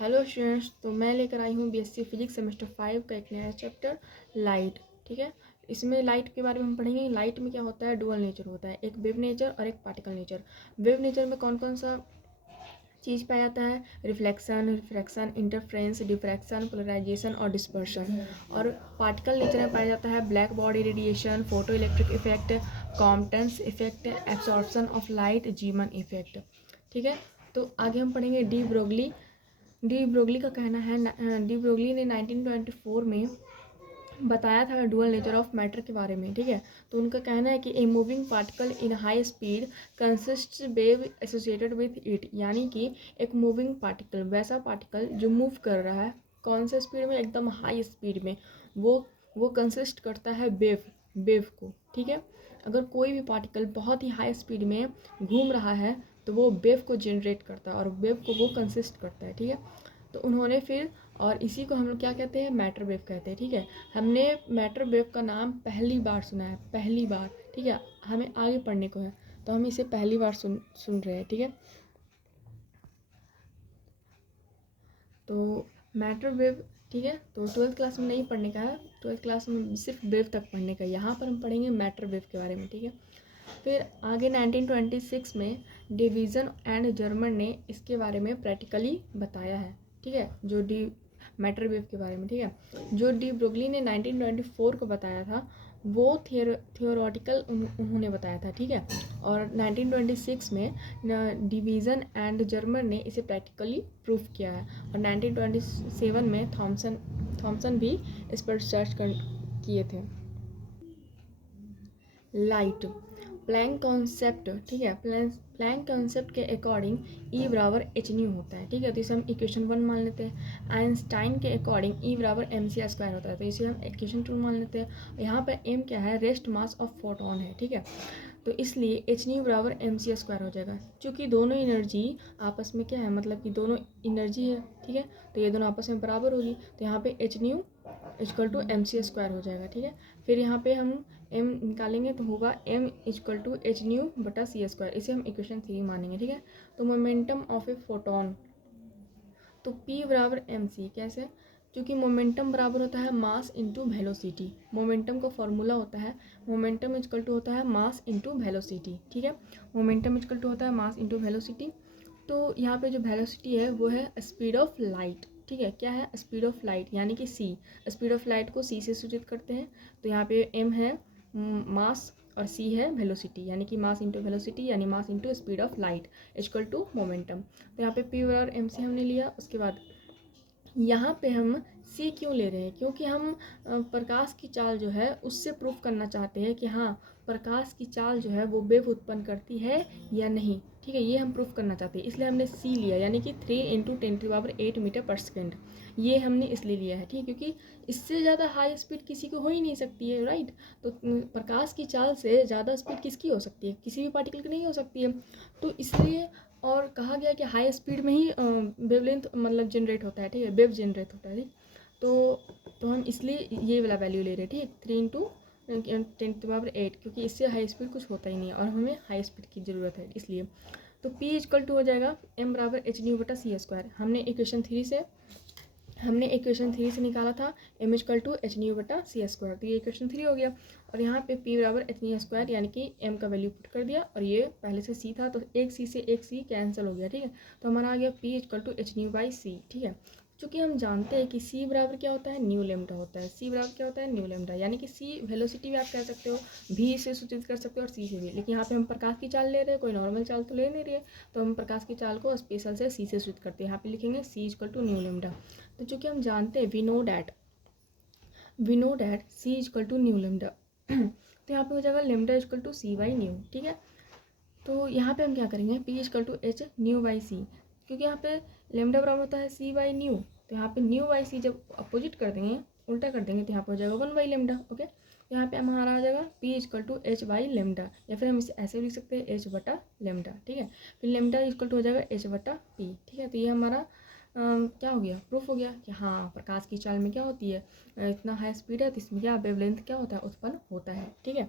Hello students, तो मैं लेकर आई हूँ बीएससी फिजिक्स सेमेस्टर 5 का एक नया चैप्टर लाइट। ठीक है, इसमें लाइट के बारे में हम पढ़ेंगे। लाइट में क्या होता है, डुअल नेचर होता है, एक वेव नेचर और एक पार्टिकल नेचर। वेव नेचर में कौन कौन सा चीज़ पाया जाता है? Reflection, refraction, interference, diffraction, polarisation और डिस्पर्शन। और पार्टिकल नेचर में पाया जाता है black body radiation, photo electric effect, Compton's effect, absorption of light, Zeeman effect. ठीक है, तो आगे हम पढ़ेंगे डी ब्रोगली का कहना है, डी ब्रोगली ने 1924 में बताया था डुअल नेचर ऑफ मैटर के बारे में। ठीक है, तो उनका कहना है कि a moving particle in high speed consists wave associated with it, यानी कि एक मूविंग पार्टिकल, वैसा पार्टिकल जो मूव कर रहा है कौन से स्पीड में, एकदम हाई स्पीड में, वो कंसिस्ट करता है वेव को। ठीक है, अगर कोई भी पार्टिकल बहुत ही हाई स्पीड में घूम रहा है तो वो वेव को जनरेट करता है और वेव को वो कंसिस्ट करता है। ठीक है, तो उन्होंने फिर, और इसी को हम लोग क्या कहते हैं, मैटर वेव कहते हैं। ठीक है, हमने मैटर वेव का नाम पहली बार सुना है, पहली बार। ठीक है, हमें आगे पढ़ने को है तो हम इसे पहली बार सुन रहे हैं। ठीक है, तो मैटर वेव, ठीक है, तो 12th क्लास में नहीं पढ़ने का है, 12th क्लास में सिर्फ वेव तक पढ़ने का है। यहाँ पर हम पढ़ेंगे मैटर वेव के बारे में। ठीक है, फिर आगे 1926 में डिवीज़न एंड जर्मन ने इसके बारे में प्रैक्टिकली बताया है। ठीक है, जो डी मैटर वेव के बारे में। ठीक है, जो डी ब्रोगली ने 1924 को बताया था वो थियोरेटिकल उन्होंने बताया था। ठीक है, और 1926 में डिवीज़न एंड जर्मन ने इसे प्रैक्टिकली प्रूफ किया है। और 1927 में थॉमसन भी इस पर रिसर्च किए थे। Light, Planck concept. ठीक है, प्लैंक कॉन्सेप्ट के अकॉर्डिंग ई बराबर एच न्यू होता है। ठीक है, तो इसे हम इक्वेशन 1 मान लेते हैं। आइंस्टाइन के अकॉर्डिंग ई बराबर एम सी स्क्वायर होता है, तो इसे हम इक्वेशन 2 मान लेते हैं। यहाँ पर एम क्या है, रेस्ट मास ऑफ फोटोन है। ठीक है, तो इसलिए एच न्यू बराबर एम सी स्क्वायर हो जाएगा। चूँकि दोनों एनर्जी आपस में क्या है, मतलब कि दोनों एनर्जी है। ठीक है, तो ये दोनों आपस में बराबर होगी, तो यहाँ पे H nu equal to M C square हो जाएगा। ठीक है, फिर यहाँ पे हम एम निकालेंगे तो होगा M equal to H nu बटा सी स्क्वायर, इसे हम इक्वेशन 3 मानेंगे। ठीक है, तो मोमेंटम ऑफ ए फोटोन, तो पी बराबर एम सी, कैसे, क्योंकि मोमेंटम बराबर होता है मास इंटू वेलोसिटी। मोमेंटम का फॉर्मूला होता है, मोमेंटम इक्वल टू होता है मास इंटू वेलोसिटी। ठीक है, मोमेंटम इक्वल टू होता है मास इंटू वेलोसिटी। तो यहाँ पे जो वेलोसिटी है वो है स्पीड ऑफ लाइट। ठीक है, क्या है, स्पीड ऑफ लाइट, यानी कि सी। स्पीड ऑफ लाइट को सी से सूचित करते हैं, तो यहाँ पे एम है मास और सी है वेलोसिटी, यानी कि मास इंटू वेलोसिटी, यानी mass into speed of light equal to momentum. तो यहाँ पे पी और एम सी हमने लिया। उसके बाद यहाँ पे हम सी क्यों ले रहे हैं, क्योंकि हम प्रकाश की चाल जो है उससे प्रूफ करना चाहते हैं कि हाँ, प्रकाश की चाल जो है वो वेव उत्पन्न करती है या नहीं। ठीक है, ये हम प्रूफ करना चाहते हैं, इसलिए हमने सी लिया, यानी कि 3 × 10⁸ मीटर पर सेकेंड, ये हमने इसलिए लिया है। ठीक, क्योंकि इससे ज़्यादा हाई स्पीड किसी को हो ही नहीं सकती है, राइट। तो प्रकाश की चाल से ज़्यादा स्पीड किसकी हो सकती है, किसी भी पार्टिकल की नहीं हो सकती है, तो इसलिए। और कहा गया कि हाई स्पीड में ही वेवलेंथ मतलब जनरेट होता है। ठीक है, वेव जनरेट होता है। ठीक, तो हम इसलिए ये वाला वैल्यू ले रहे हैं। ठीक, 3 × 10⁸, क्योंकि इससे हाई स्पीड कुछ होता ही नहीं है और हमें हाई स्पीड की ज़रूरत है इसलिए। तो P इक्वल टू हो जाएगा m बराबर एच न्यू बटा सी स्क्वायर। हमने इक्वेशन 3 से निकाला था m equal to H nu बटा सी स्क्वायर, तो ये इक्वेशन 3 हो गया। और यहाँ पे p बराबर एच न्यू स्क्वायर, यानी कि m का वैल्यू पुट कर दिया, और ये पहले से c था तो एक c से एक c कैंसिल हो गया। ठीक है, तो हमारा आ गया p equal to H nu by C. ठीक है, चूँकि हम जानते हैं कि c बराबर क्या होता है, न्यू लेमडा होता है। c बराबर क्या होता है, न्यू लेमडा, यानी कि c वेलोसिटी भी आप कह सकते हो, v से सूचित कर सकते हो और c से भी। लेकिन यहाँ पे हम प्रकाश की चाल ले रहे हैं, कोई नॉर्मल चाल तो ले नहीं रही है, तो हम प्रकाश की चाल को स्पेशल से c से सूचित करते हैं। यहाँ पे लिखेंगे c equal to nu lambda. तो चूँकि हम जानते हैं we know that c equal to nu lambda, तो यहाँ पे हो जाएगा lambda equal to c by nu. ठीक है, तो यहाँ पे हम क्या करेंगे, p equal to H nu by C, क्योंकि यहाँ पे लेमडा बराबर होता है c बाई न्यू, तो यहाँ पे न्यू बाई सी जब अपोजिट कर देंगे, उल्टा कर देंगे, तो यहाँ पे हो जाएगा 1 बाई लेमडा। ओके, तो यहाँ पे हमारा आ जाएगा p equal to H by lambda, या फिर हम इसे ऐसे लिख सकते हैं h बटा लेमडा। ठीक है, फिर लेमडा इक्वल टू हो जाएगा h बटा p। ठीक है, तो ये हमारा क्या हो गया, प्रूफ हो गया कि हाँ, प्रकाश की चाल में क्या होती है, इतना हाई स्पीड है तो इसमें क्या वेवलेंथ क्या होता है, उत्पन्न होता है। ठीक है,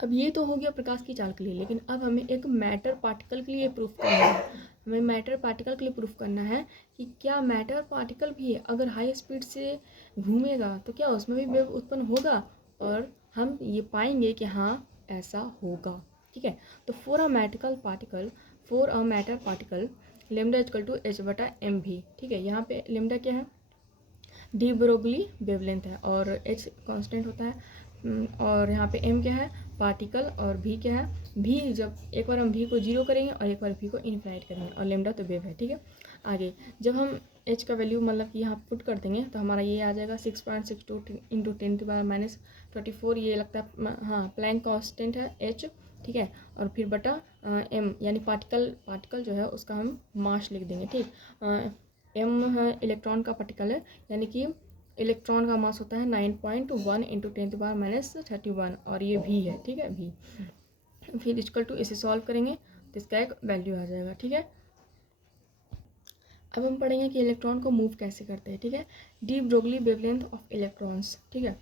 अब ये तो हो गया प्रकाश की चाल के लिए, लेकिन अब हमें एक मैटर पार्टिकल के लिए प्रूफ करना है। हमें मैटर पार्टिकल के लिए प्रूफ करना है कि क्या मैटर पार्टिकल भी अगर हाई स्पीड से घूमेगा तो क्या उसमें भी वेव उत्पन्न होगा, और हम ये पाएंगे कि हाँ ऐसा होगा। ठीक है, तो for a matter particle lambda equal to H बटा एम भी। ठीक है, यहाँ पे लेमडा क्या है, डी ब्रोगली वेवलेंथ है, और एच कांस्टेंट होता है, और यहाँ पे एम क्या है, पार्टिकल, और भी क्या है, भी जब एक बार हम भी को जीरो करेंगे और एक बार भी को इन्फिनाइट करेंगे, और लेमडा तो वेव है। ठीक है, आगे जब हम एच का वैल्यू मतलब कि यहाँ पुट कर देंगे तो हमारा ये आ जाएगा 6.62 इंटू 10⁻⁻⁴। ये लगता है हाँ प्लैंक कांस्टेंट है एच। ठीक है, और फिर बटा एम यानी पार्टिकल जो है उसका हम मास लिख देंगे। ठीक, एम है इलेक्ट्रॉन का पार्टिकल है, यानी कि इलेक्ट्रॉन का मास होता है 9.1 इंटू 10⁻31, और ये भी है। ठीक है, भी फिर इक्वल टू इसे सॉल्व करेंगे तो इसका एक वैल्यू आ जाएगा। ठीक है, अब हम पढ़ेंगे कि इलेक्ट्रॉन को मूव कैसे करते हैं। ठीक है, de Broglie wavelength of electrons. ठीक है,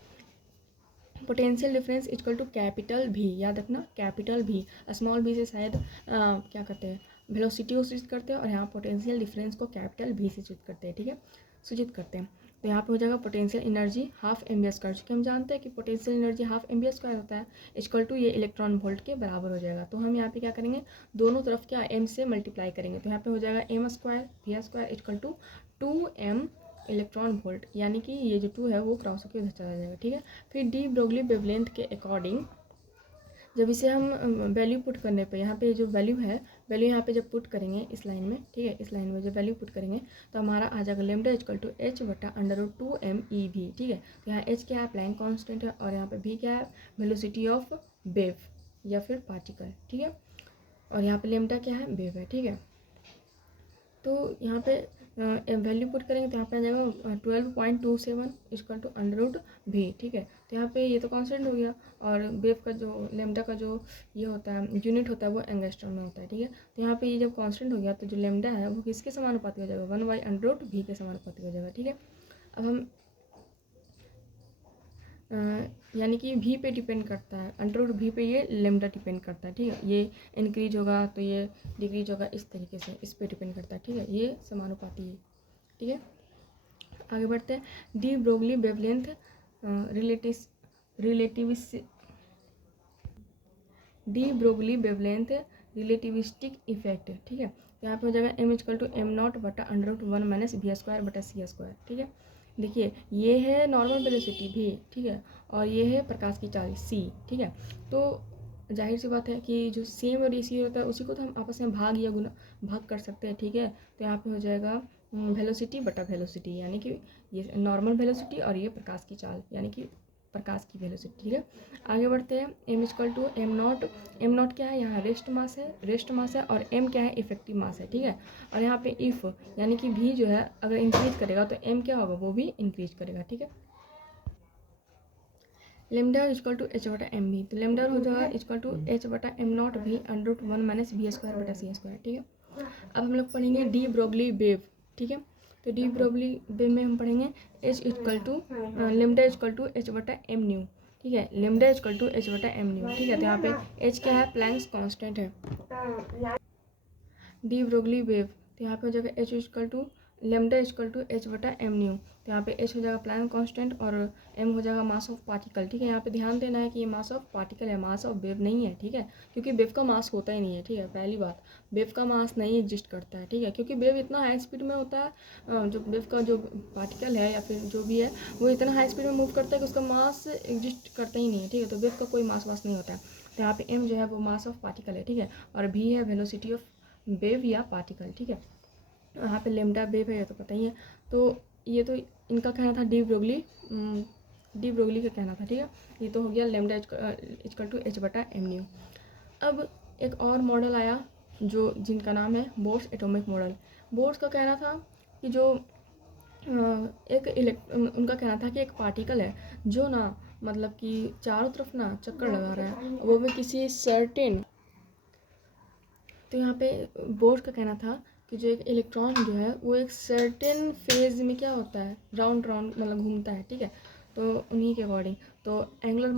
potential difference equal to capital भी, याद रखना कैपिटल भी, स्मॉल भी से शायद क्या करते हैं वेलोसिटी को सूचित करते हैं, और यहाँ पोटेंशियल डिफरेंस को कैपिटल भी से सूचित करते हैं। ठीक है, सूचित करते हैं, तो यहाँ पे हो जाएगा पोटेंशियल एनर्जी हाफ एम्बियर स्क्वायर, क्योंकि हम जानते हैं कि पोटेंशियल एनर्जी हाफ एम्बियर स्क्वायर होता है, इक्वल टू ये इलेक्ट्रॉन वोल्ट के बराबर हो जाएगा। तो हम यहाँ पे क्या करेंगे, दोनों तरफ क्या एम से मल्टीप्लाई करेंगे, तो यहाँ पे हो जाएगा M square V square equal to 2m electron volt, यानी कि ये जो 2 है वो क्रॉस होकर उधर चला जाएगा। ठीक है, फिर डी ब्रोगली वेवलेंथ के अकॉर्डिंग जब इसे हम वैल्यू पुट करने पे, यहाँ पे जो वैल्यू है, वैल्यू यहाँ पे जब पुट करेंगे इस लाइन में, ठीक है, इस लाइन में जब वैल्यू पुट करेंगे तो हमारा आ जाएगा लेमडा इक्वल टू एच बटा √2m/eV। ठीक है, तो यहाँ एच क्या है, प्लैंक कांस्टेंट है, और यहाँ पे भी क्या है, वेलोसिटी ऑफ वेव या फिर पार्टिकल। ठीक है, और यहाँ पे लेमडा क्या है, वेव है। ठीक है, तो यहाँ पे वैल्यू पुट करेंगे तो यहाँ पे आ जाएगा 12.27 इक्वल टू √v। ठीक है, तो यहाँ पे ये तो कांस्टेंट हो गया, और वेव का जो लेमडा का जो ये होता है यूनिट होता है वो एंगस्ट्रॉम में होता है। ठीक है, तो यहाँ पे ये जब कांस्टेंट हो गया तो जो लेमडा है वो किसके समानुपाती हो जाएगा, 1/√v के समानुपाती हो जाएगा। ठीक है, अब हम यानी कि भी पे डिपेंड करता है, √v पे ये लेमडा डिपेंड करता है। ठीक है, ये इंक्रीज होगा तो ये डिक्रीज होगा, इस तरीके से इस पे डिपेंड करता है। ठीक है, ये समानुपाती है। ठीक है, आगे बढ़ते हैं, D Broglie wavelength D Broglie wavelength relativistic effect. ठीक है, तो यहाँ पे हो जाएगा m इक्वल टू m0 बटा √1 - v² बटा c²। ठीक है, देखिए ये है नॉर्मल वेलोसिटी भी, ठीक है, और ये है प्रकाश की चाल c। ठीक है, तो जाहिर सी बात है कि जो सेम और सी होता है उसी को तो हम आपस में भाग या गुना भाग कर सकते हैं। ठीक है, तो यहाँ पे हो जाएगा वेलोसिटी बटा वेलोसिटी, यानी कि ये नॉर्मल वेलोसिटी और ये प्रकाश की चाल यानी कि प्रकाश की वेलोसिटी। ठीक है, आगे बढ़ते हैं, m इक्वल टू m0 क्या है, यहाँ रेस्ट मास है, और m क्या है, इफेक्टिव मास है। ठीक है, और यहाँ पे इफ यानी कि v जो है अगर इंक्रीज करेगा तो m क्या होगा, वो भी इंक्रीज करेगा। ठीक है, लेमडा इक्वल टू एच बटा एम भी, तो लेमडा हो जाएगा इक्वल टू एच बटा m0 भी √1 - v² बटा c²। ठीक है, अब हम लोग पढ़ेंगे डी ब्रोगली वेव। ठीक है, तो डी ब्रोगली वेव में हम पढ़ेंगे H equal to lambda equal to H बटा एम न्यू। ठीक है, लेमडा इक्वल टू एच बटा एम न्यू। ठीक है, तो यहाँ पे एच क्या है, प्लैंक्स कांस्टेंट है। डी ब्रोगली वेव, तो यहाँ पे हो जाएगा H equal to lambda equal to H बटा एम न्यू, तो यहाँ पे एच हो जाएगा प्लैंक कांस्टेंट और एम हो जाएगा मास ऑफ पार्टिकल। ठीक है, यहाँ पे ध्यान देना है कि ये मास ऑफ पार्टिकल है, मास ऑफ वेव नहीं है। ठीक है, क्योंकि वेव का मास होता ही नहीं है। ठीक है, पहली बात, वेव का मास नहीं एग्जिस्ट करता है। ठीक है, क्योंकि वेव इतना हाई स्पीड में होता है, जो वेव का जो पार्टिकल है या फिर जो भी है वो इतना हाई स्पीड में मूव करता है कि उसका मास एग्जिस्ट करता ही नहीं है। ठीक है, तो वेव का कोई मास वास नहीं होता है। तो यहाँ पे एम जो है वो मास ऑफ पार्टिकल है। ठीक है, और भी है वेलोसिटी ऑफ वेव या पार्टिकल। ठीक है, यहाँ पे लेमडा वेव है तो पता ही है। तो ये तो इनका कहना था डी ब्रोगली का कहना था। ठीक है, ये तो हो गया लेमडा इक्वल टू एच बटा एम न्यू। अब एक और मॉडल आया जो जिनका नाम है बोर्स एटॉमिक मॉडल। बोर्स का कहना था कि जो उनका कहना था कि एक पार्टिकल है जो ना मतलब कि चारों तरफ ना चक्कर लगा रहा है, वो भी किसी सर्टेन। तो यहाँ पे बोर्स का कहना था कि जो एक इलेक्ट्रॉन जो है वो एक सर्टेन फेज में क्या होता है, राउंड मतलब घूमता है। ठीक है, तो उन्हीं के अकॉर्डिंग तो angular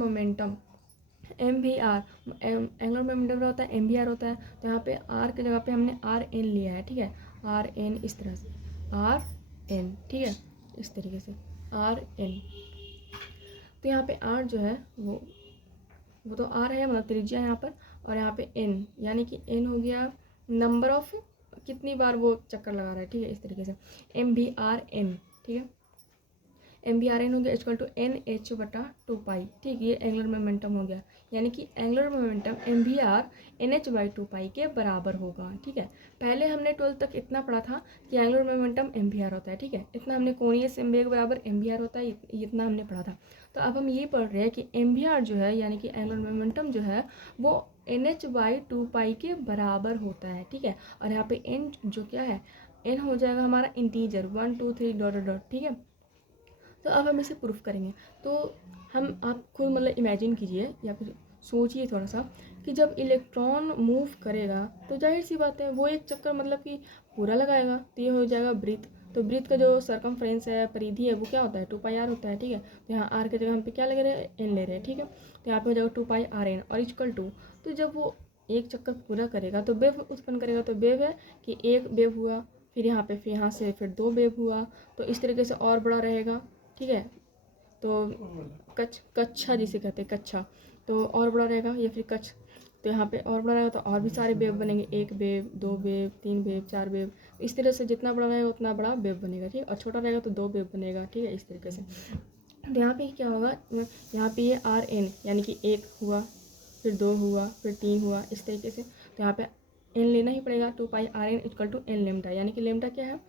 M V R angular momentum होता है, एम वी आर होता है। तो यहाँ पे आर की जगह पे हमने आर एन लिया है, ठीक है, आर एन इस तरह से, आर एन, ठीक है, इस तरीके से आर एन। तो यहाँ पे आर जो है वो तो आर है, मतलब त्रिज्या यहाँ पर, और यहाँ पे एन यानी कि एन हो गया नंबर ऑफ कितनी बार वो चक्कर लगा रहा है, ठीक है, इस तरीके से एम वी आर एन, ठीक है, एम बी आर एन हो गया इक्वल टू एन एच बटा 2 पाई, ठीक, ये एंगुलर मोमेंटम हो गया, यानी कि angular momentum M V R N H by 2 pi के बराबर होगा, ठीक है। पहले हमने 12 तक इतना पढ़ा था कि angular momentum M V R होता है, ठीक है, इतना हमने कोणीय संवेग बराबर एम बी आर होता है, इतना हमने पढ़ा था। तो अब हम ये पढ़ रहे हैं कि एम बी आर जो है यानी कि एंगुलर मोमेंटम जो है वो एन एच बाई 2 पाई के बराबर होता है, ठीक है। और यहाँ पे एन जो क्या है, एन हो जाएगा हमारा इंटीजर 1 2 3 डॉट डॉट, ठीक है। तो अब हम इसे प्रूफ करेंगे। तो हम आप खुद मतलब इमेजिन कीजिए या फिर सोचिए थोड़ा सा कि जब इलेक्ट्रॉन मूव करेगा तो जाहिर सी बात है वो एक चक्कर मतलब कि पूरा लगाएगा, तो ये हो जाएगा ब्रीथ। तो ब्रीथ का जो सरकमफ्रेंस है, परिधि है, वो क्या होता है 2 पाई आर होता है, ठीक है। तो यहाँ आर की जगह हम पे क्या लगे रहे हैं, एन ले रहे हैं, ठीक है। तो यहाँ पे हो जाएगा 2 पाई आर एन और इक्वल टू, तो जब वो एक चक्कर पूरा करेगा तो वेव उत्पन्न करेगा। तो वेव है कि एक वेव हुआ, फिर यहाँ पे फिर यहाँ से फिर 2 वेव हुआ, तो इस तरीके से और बड़ा रहेगा, ठीक है। तो कच्छा जिसे कहते हैं कच्छा, तो और बड़ा रहेगा, या फिर कच्छ, तो यहाँ पे और बड़ा रहेगा तो और भी सारे वेव बनेंगे, 1 वेव 2 वेव 3 वेव 4 वेव, इस तरह से जितना बड़ा रहेगा उतना बड़ा वेव बनेगा, ठीक है। और छोटा रहेगा तो 2 वेव बनेगा, ठीक है, इस तरीके से। तो यहाँ पे क्या होगा, यहाँ पे ये आर एन यानी कि 1 हुआ, फिर 2 हुआ, फिर 3 हुआ, इस तरीके से। तो यहाँ पे एन लेना ही पड़ेगा, 2 pi R N equal to N lambda, यानी कि लेमडा क्या है,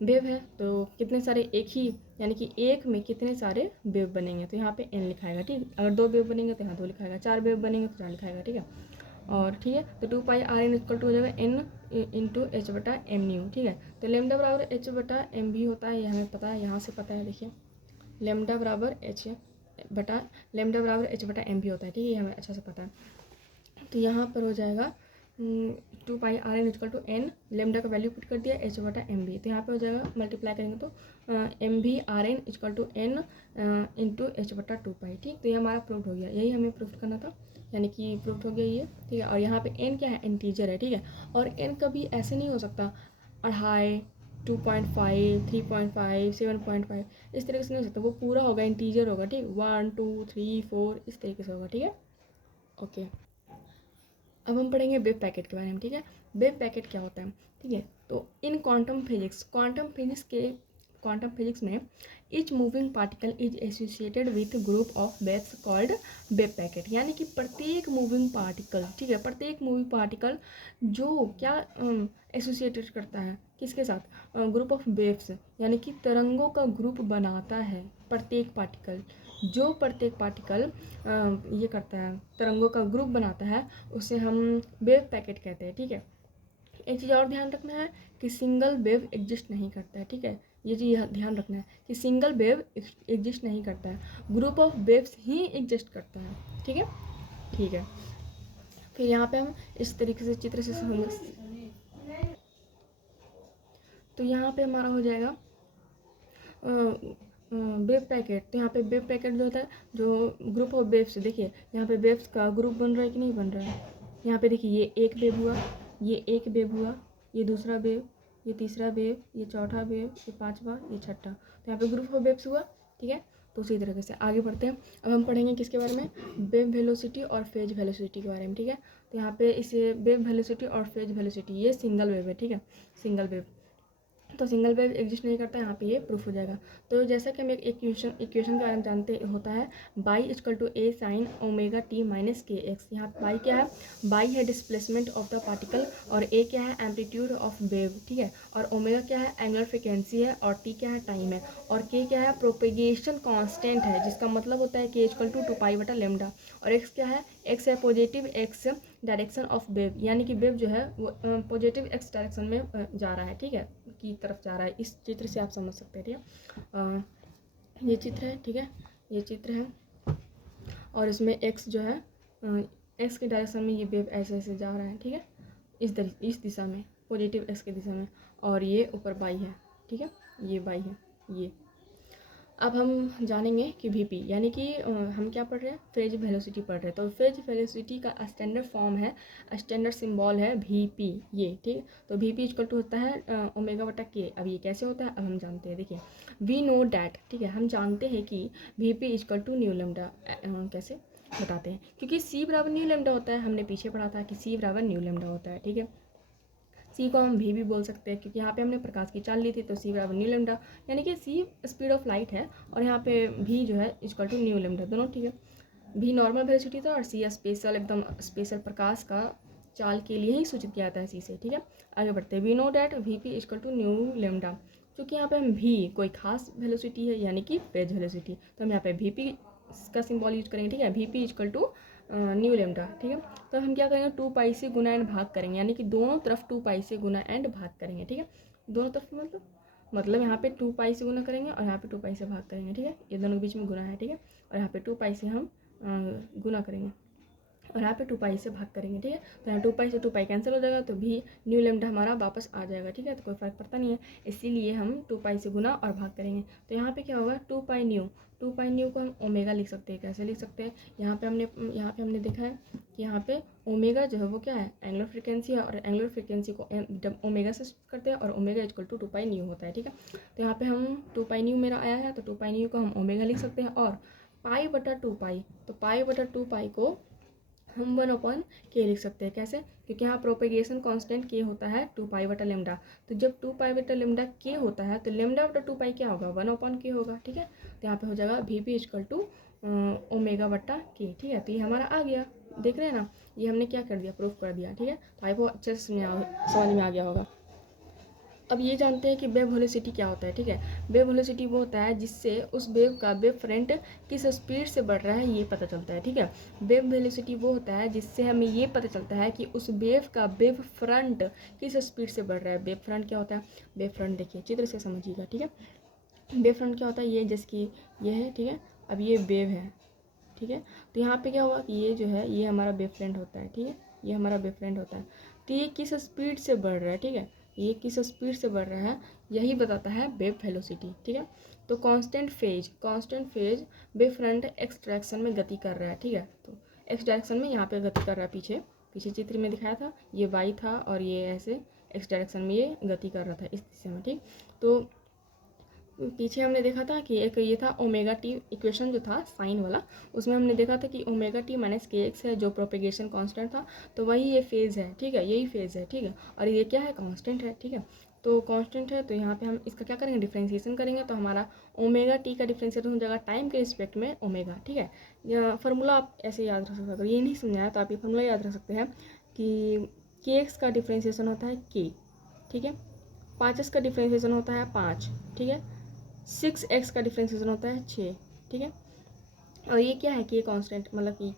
वेव है। तो कितने सारे, एक ही, यानी कि एक में कितने सारे वेव बनेंगे, तो यहाँ पे एन लिखाएगा, ठीक। अगर 2 वेव बनेंगे तो यहाँ 2 लिखाएगा, 4 वेव बनेंगे तो 4 लिखाएगा, ठीक है। और ठीक है, तो 2 pi R N equal to हो जाएगा एन इंटू एच बटा एम न्यू, ठीक है। तो लेमडा बराबर एच बटा एम भी होता है, ये हमें पता है, यहाँ से पता है, देखिए लेमडा बराबर एच बटा एम भी होता है, ठीक है, ये हमें अच्छा से पता है। तो यहाँ पर हो जाएगा 2 pi R N equal to N, lambda का वैल्यू पुट कर दिया, एच बटा एम बी। तो यहाँ पे हो जाएगा मल्टीप्लाई करेंगे तो M V R N equal to N into H बटा 2 पाई, ठीक। तो ये हमारा प्रूफ हो गया, यही हमें प्रूफ करना था, यानी कि प्रूफ हो गया ये, ठीक है। और यहाँ पे एन क्या है, इंटीजर है, ठीक है। और एन कभी ऐसे नहीं हो सकता 2.5 2.5 3.5 7.5 इस तरीके से नहीं हो सकता, वो पूरा होगा, इंटीजर होगा, ठीक, 1 2 3 4 इस तरीके से होगा, ठीक है, ओके। अब हम पढ़ेंगे वेव पैकेट के बारे में, ठीक है। वेव पैकेट क्या होता है, ठीक है। तो इन क्वांटम फिजिक्स में each moving particle is associated with group of waves called wave packet, यानी कि प्रत्येक मूविंग पार्टिकल, ठीक है, प्रत्येक मूविंग पार्टिकल जो क्या एसोसिएटेड करता है किसके साथ, ग्रुप ऑफ वेव्स, यानी कि तरंगों का ग्रुप बनाता है प्रत्येक पार्टिकल, जो प्रत्येक पार्टिकल ये करता है, तरंगों का ग्रुप बनाता है, उसे हम वेव पैकेट कहते हैं, ठीक है। एक चीज़ और ध्यान रखना है कि सिंगल वेव एग्जिस्ट नहीं करता है, ठीक है, ये चीज़ ध्यान रखना है कि सिंगल वेव एग्जिस्ट नहीं करता है, group of waves he exist करता है, ठीक है, ठीक है। फिर यहाँ पे हम इस तरीके से चित्र से समझ, तो यहाँ पे हमारा हो जाएगा वेव पैकेट। तो यहाँ पे वेव पैकेट जो होता है, जो ग्रुप ऑफ वेव्स, देखिए यहाँ पे वेव्स का ग्रुप बन रहा है कि नहीं बन रहा है, यहाँ पे देखिए ये एक वेव हुआ, ये एक वेव हुआ, ये दूसरा वेव, ये तीसरा वेव, ये चौथा वेव, ये पांचवा, ये छठा, तो यहाँ पे ग्रुप ऑफ वेव्स हुआ, ठीक है। तो उसी तरीके से आगे बढ़ते हैं। अब हम पढ़ेंगे किसके बारे में, वेव वेलोसिटी और फेज वेलोसिटी के बारे में, ठीक है। तो यहाँ पे इसे वेव वेलोसिटी और फेज वेलोसिटी, ये सिंगल वेव है, ठीक है, सिंगल वेव, तो सिंगल वेव एग्जिस्ट नहीं करता, यहाँ पे ये प्रूफ हो जाएगा। तो जैसा कि हम एक इक्वेशन के बारे में जानते होता है, Y equal to A sine omega T minus K X. यहाँ बाई क्या है, बाई है डिस्प्लेसमेंट ऑफ द पार्टिकल, और ए क्या है एम्पलीट्यूड ऑफ वेव, ठीक है, और ओमेगा क्या है एंगुलर फ्रिक्वेंसी है, और टी क्या है टाइम है, और के क्या है प्रोपेगेशन कांस्टेंट है, जिसका मतलब होता है के इक्वल टू 2 पाई बटा लेमडा, और एक्स क्या है, एक्स है positive x direction of wave, यानी कि वेव जो है वो पॉजिटिव एक्स डायरेक्शन में जा रहा है, ठीक है, की तरफ जा रहा है। इस चित्र से आप समझ सकते हैं, ठीक है, ये चित्र है, ठीक है, ये चित्र है, और इसमें एक्स जो है एक्स के डायरेक्शन में ये वेव ऐसे ऐसे जा रहा है, ठीक है, इस दिशा में, पॉजिटिव एक्स की दिशा में, और ये ऊपर बाई है, ठीक है, ये बाई है ये। अब हम जानेंगे कि वीपी यानी कि हम क्या पढ़ रहे हैं, फेज वेलोसिटी पढ़ रहे हैं। तो फेज वेलोसिटी का स्टैंडर्ड फॉर्म है, स्टैंडर्ड सिंबल है वीपी, ये ठीक। तो वीपी इक्वल टू होता है ओमेगा बटा के। अब ये कैसे होता है अब हम जानते हैं। देखिए वी नो डैट, ठीक है, हम जानते हैं कि VP equal to nu lambda. कैसे बताते हैं, क्योंकि सी बराबर न्यू लैम्डा होता है, हमने पीछे पढ़ा था कि सी बराबर न्यू लैम्डा होता है, ठीक है। सी को हम भी बोल सकते हैं, क्योंकि यहाँ पे हमने प्रकाश की चाल ली थी, तो सी बराबर न्यू लैम्डा, यानी कि सी स्पीड ऑफ लाइट है और यहाँ पे भी जो है इक्वल टू न्यू लैम्डा, दोनों ठीक है। भी नॉर्मल वेलोसिटी था और सी स्पेशल, एकदम स्पेशल प्रकाश का चाल के लिए ही सूचित किया जाता है सी से, ठीक है। आगे बढ़ते हैं, we know that V P equal to nu lambda. क्योंकि यहाँ पे हम भी कोई खास वेलोसिटी है यानी कि फेज वेलोसिटी, तो हम यहाँ पे वी पी का सिंबल यूज करेंगे, ठीक है। V P equal to nu lambda, ठीक है। तो हम क्या करेंगे, 2 पाई से गुना एंड भाग करेंगे, यानी कि दोनों तरफ 2 पाई से गुना एंड भाग करेंगे, ठीक है। दोनों तरफ मतलब यहाँ पे 2 पाई से गुना करेंगे और यहाँ पे 2 पाई से भाग करेंगे, ठीक है। ये दोनों के बीच में गुना है, ठीक है। और यहाँ पे 2 पाई से हम गुना करेंगे और यहाँ पे 2 पाई से भाग करेंगे, ठीक है। तो यहाँ 2 पाई से 2 पाई कैंसिल हो जाएगा, तो भी न्यू लैम्डा हमारा वापस आ जाएगा, ठीक है। तो कोई फर्क पड़ता नहीं है, इसीलिए हम 2 पाई से गुना और भाग करेंगे। तो यहाँ पे क्या होगा, 2 पाई न्यू को हम ओमेगा लिख सकते हैं। कैसे लिख सकते हैं, यहाँ पे हमने देखा है कि यहाँ पे ओमेगा जो है वो क्या है, एंगुलर फ्रिक्वेंसी है, और एंगुलर फ्रिक्वेंसी को जब ओमेगा से करते हैं और omega equal to 2 pi nu होता है, ठीक है। तो यहाँ पे हम 2 पाई न्यू मेरा आया है, तो 2 पाई न्यू को हम ओमेगा लिख सकते हैं, और पाई बटा 2 पाई, तो पाई बटा 2 पाई को हम 1/k लिख सकते हैं। कैसे, क्योंकि यहाँ प्रोपेगेशन कांस्टेंट k होता है 2 पाई बटा लेमडा, तो जब 2 पाई बटा लेमडा k होता है तो लेमडा बटा 2 पाई क्या होगा, 1/k होगा, ठीक है। तो यहाँ पे हो जाएगा V P equal to omega बटा k, ठीक है। तो ये हमारा आ गया, देख रहे हैं ना, ये हमने क्या कर दिया, प्रूफ कर दिया, ठीक है। तो आपको अच्छे से समझ में आ गया होगा। अब ये जानते हैं कि वेव वेलोसिटी क्या होता है, ठीक है। वेव वेलोसिटी वो होता है जिससे उस वेव का वेव फ्रंट किस स्पीड से बढ़ रहा है ये पता चलता है, ठीक है। वेव वेलोसिटी वो होता है जिससे हमें ये पता चलता है कि उस वेव का वेव फ्रंट किस स्पीड से बढ़ रहा है। वेव फ्रंट क्या होता है, वेव फ्रंट देखिए चित्र से समझिएगा, ठीक है। वेव फ्रंट क्या होता है, ये जैसे कि ये है, ठीक है। अब ये वेव है, ठीक है। तो यहाँ पे क्या हुआ कि ये जो है ये हमारा वेव फ्रंट होता है, ठीक है। ये हमारा वेव फ्रंट होता है, तो ये किस स्पीड से बढ़ रहा है, ठीक है। ये किस स्पीड से बढ़ रहा है यही बताता है वेव वेलोसिटी, ठीक है। तो constant phase wave front x direction में गति कर रहा है, ठीक है। तो एक्स डायरेक्शन में यहाँ पे गति कर रहा है, पीछे चित्र में दिखाया था ये वाई था और ये ऐसे एक्स डायरेक्शन में ये गति कर रहा था इस दिशा में, ठीक। तो पीछे हमने देखा था कि एक ये था ओमेगा टी इक्वेशन जो था साइन वाला, उसमें हमने देखा था कि omega T minus K x है जो प्रोपेगेशन कांस्टेंट था, तो वही ये फेज़ है, ठीक है, यही फेज़ है, ठीक है। और ये क्या है, कांस्टेंट है, ठीक है। तो कांस्टेंट है, तो यहाँ पे हम इसका क्या करेंगे, डिफ्रेंशिएशन करेंगे, तो हमारा ओमेगा टी का डिफ्रेंशिएशन हो जाएगा टाइम के रिस्पेक्ट में ओमेगा, ठीक है। यह फार्मूला आप ऐसे याद रख सकते हो, तो ये नहीं समझाया तो आप ये फार्मूला याद रख सकते हैं कि के एक्स का डिफ्रेंशिएशन होता है के, ठीक है। 5x का डिफ्रेंशिएशन होता है 5, ठीक है। 6x का डिफ्रेंशिएशन होता है 6, ठीक है। और ये क्या है कि ये कांस्टेंट, मतलब कि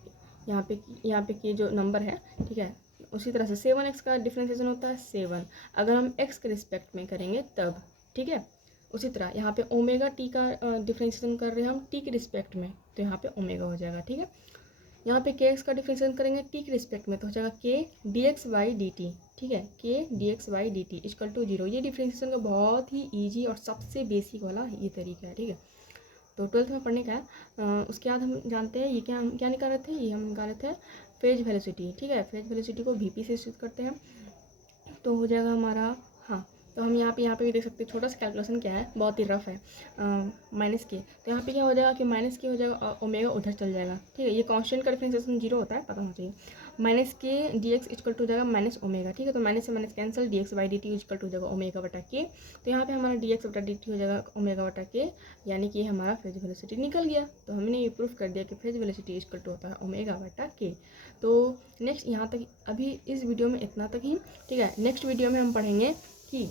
यहाँ पे के जो नंबर है, ठीक है। उसी तरह से 7x का डिफ्रेंशिएशन होता है 7, अगर हम x के रिस्पेक्ट में करेंगे तब, ठीक है। उसी तरह यहाँ पे ओमेगा टी का डिफ्रेंशिएशन कर रहे हैं हम t के रिस्पेक्ट में, तो यहाँ पे ओमेगा हो जाएगा, ठीक है। यहाँ पे के एक्स का डिफ्रेंशिएशन करेंगे टी के रिस्पेक्ट में, तो हो जाएगा K D X by D T, ठीक है। K D X by D T equal to 0। ये डिफ्रेंशिएशन का बहुत ही ईजी और सबसे बेसिक वाला ये तरीका है, ठीक है। तो 12th में पढ़ने का है। उसके बाद हम जानते हैं ये क्या निकाल रहे थे, ये हम निकाल रहे थे फेज वेलोसिटी, ठीक है। फेज वेलोसिटी को वी पी से सूचित करते हैं, तो हो जाएगा हमारा, हाँ। तो हम यहाँ पे भी देख सकते हैं, छोटा सा कैलकुलेशन क्या है, बहुत ही रफ है, माइनस के। तो यहाँ पे क्या हो जाएगा कि माइनस के हो जाएगा, ओमेगा उधर चल जाएगा, ठीक है। ये कांस्टेंट का डिफरेंशिएशन 0 होता है, पता होना चाहिए। माइनस के डी एक्स इक्वल टू हो जाएगा माइनस ओमेगा, ठीक है। तो माइनस से minus cancel, D X by D T equal to हो जाएगा ओमेगा बटा के। तो यहाँ पे हमारा डी एक्स बटा डी टी हो जाएगा ओमेगा बटा के, यानी कि हमारा फेज वेलोसिटी निकल गया। तो हमने ये प्रूफ कर दिया कि फेज वेलोसिटी इक्वल टू होता है ओमेगा बटा के। तो नेक्स्ट यहाँ तक, अभी इस वीडियो में इतना तक ही, ठीक है। नेक्स्ट वीडियो में हम पढ़ेंगे कि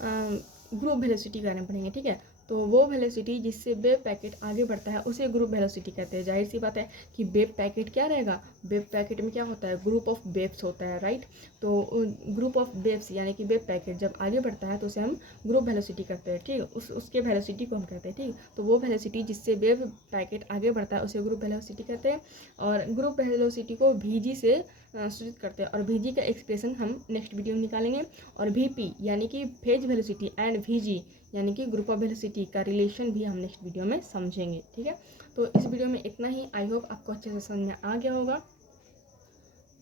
ग्रुप वेलोसिटी के बारे में पढ़ेंगे, ठीक है। तो वो वेलोसिटी जिससे वेव पैकेट आगे बढ़ता है उसे ग्रुप वेलोसिटी कहते हैं। जाहिर सी बात है कि वेव पैकेट क्या रहेगा, वेव पैकेट में क्या होता है, ग्रुप ऑफ वेव्स होता है, राइट। तो ग्रुप ऑफ वेव्स यानी कि वेव पैकेट जब आगे बढ़ता है तो उसे हम ग्रुप वेलोसिटी कहते हैं, ठीक है। उसके वेलोसिटी को हम कहते हैं, ठीक। तो वो वेलोसिटी जिससे वेव पैकेट आगे बढ़ता है उसे ग्रुप वेलोसिटी कहते हैं। और ग्रुप वेलोसिटी को वी जी से सूचित करते हैं। और VG का एक्सप्रेशन हम नेक्स्ट वीडियो में निकालेंगे। और VP यानी कि फेज वेलोसिटी एंड VG यानी कि ग्रुप ऑफ वेलोसिटी का रिलेशन भी हम नेक्स्ट वीडियो में समझेंगे। ठीक है, तो इस वीडियो में इतना ही। आई होप आपको अच्छे से समझ में आ गया होगा।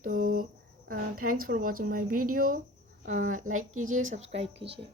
तो thanks for watching my video. Like कीजिए, सब्सक्राइब कीजिए।